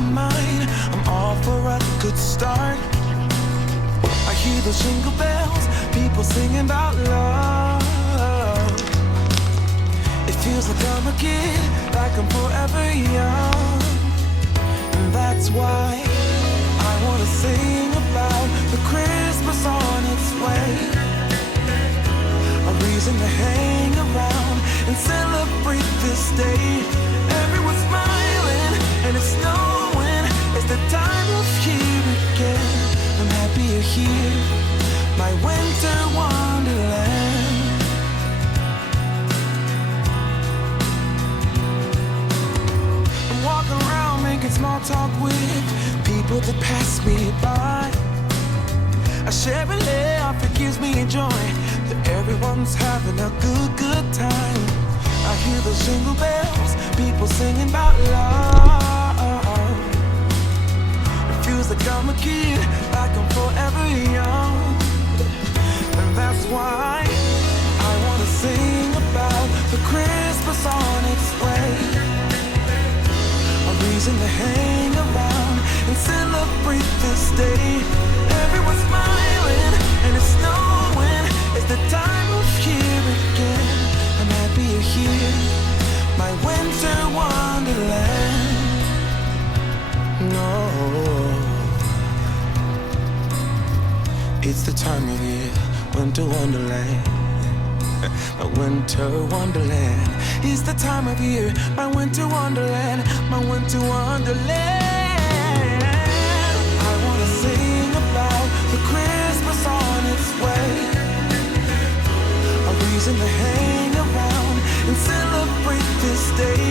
mind, I'm all for a good start. I hear those jingle bells, people singing about love. It feels like I'm a kid, like I'm forever young. And that's why I wanna sing about the Christmas on its way. A reason to hang around and celebrate this day. Everyone's smiling and it's snowing. It's the time of year again. I'm happy you're here, my winter wonderland. I'm walking around making small talk with people that pass me by. I share a laugh, it gives me joy that everyone's having a good time. I hear those jingle bells, people singing about love. It feels like I'm a kid, like I'm forever young. And that's why I wanna sing about the Christmas on its way. A reason to hang around and celebrate this day. Everyone's smiling and it's snowing. It's the time of year again. I'm happy you're here, my winter wonderland. No, it's the time of year, winter wonderland. My winter wonderland. It's the time of year, my winter wonderland, my winter wonderland. I wanna sing about the Christmas on its way. A reason to hang around and celebrate this day.